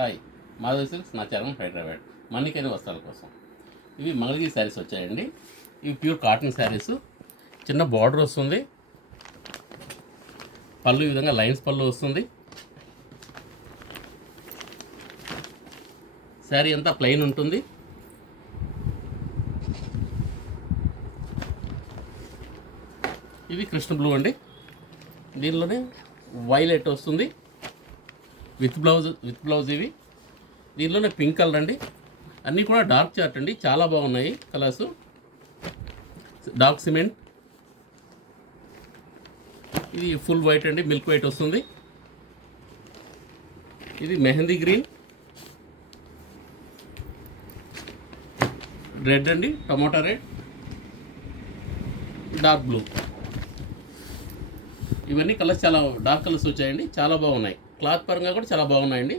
Hi, Madhav silks, నా channel Hyderabad. మన్నికైన వస్త్రాల కోసం ఇవి మంగళగిరి శారీస్ వచ్చాయండి. ఇవి ప్యూర్ కాటన్ శారీస్. చిన్న బార్డర్ వస్తుంది, పళ్ళు ఈ విధంగా లైన్స్ పళ్ళు వస్తుంది. శారీ అంతా ప్లెయిన్ ఉంటుంది. ఇవి కృష్ణ బ్లూ అండి. దీనిలోనే వైలెట్ వస్తుంది విత్ బ్లౌజ్ ఇవి. దీనిలోనే పింక్ కలర్ అండి. అన్నీ కూడా డార్క్ చార్ట్ అండి, చాలా బాగున్నాయి కలర్స్. డార్క్ సిమెంట్, ఇది ఫుల్ వైట్ అండి, మిల్క్ వైట్ వస్తుంది. ఇది మెహందీ గ్రీన్, రెడ్ అండి, టమోటా రెడ్, డార్క్ బ్లూ. ఇవన్నీ కలర్స్ చాలా డార్క్ కలర్స్ వచ్చాయండి, చాలా బాగున్నాయి. క్లాత్ పరంగా కూడా చాలా బాగున్నాయండి.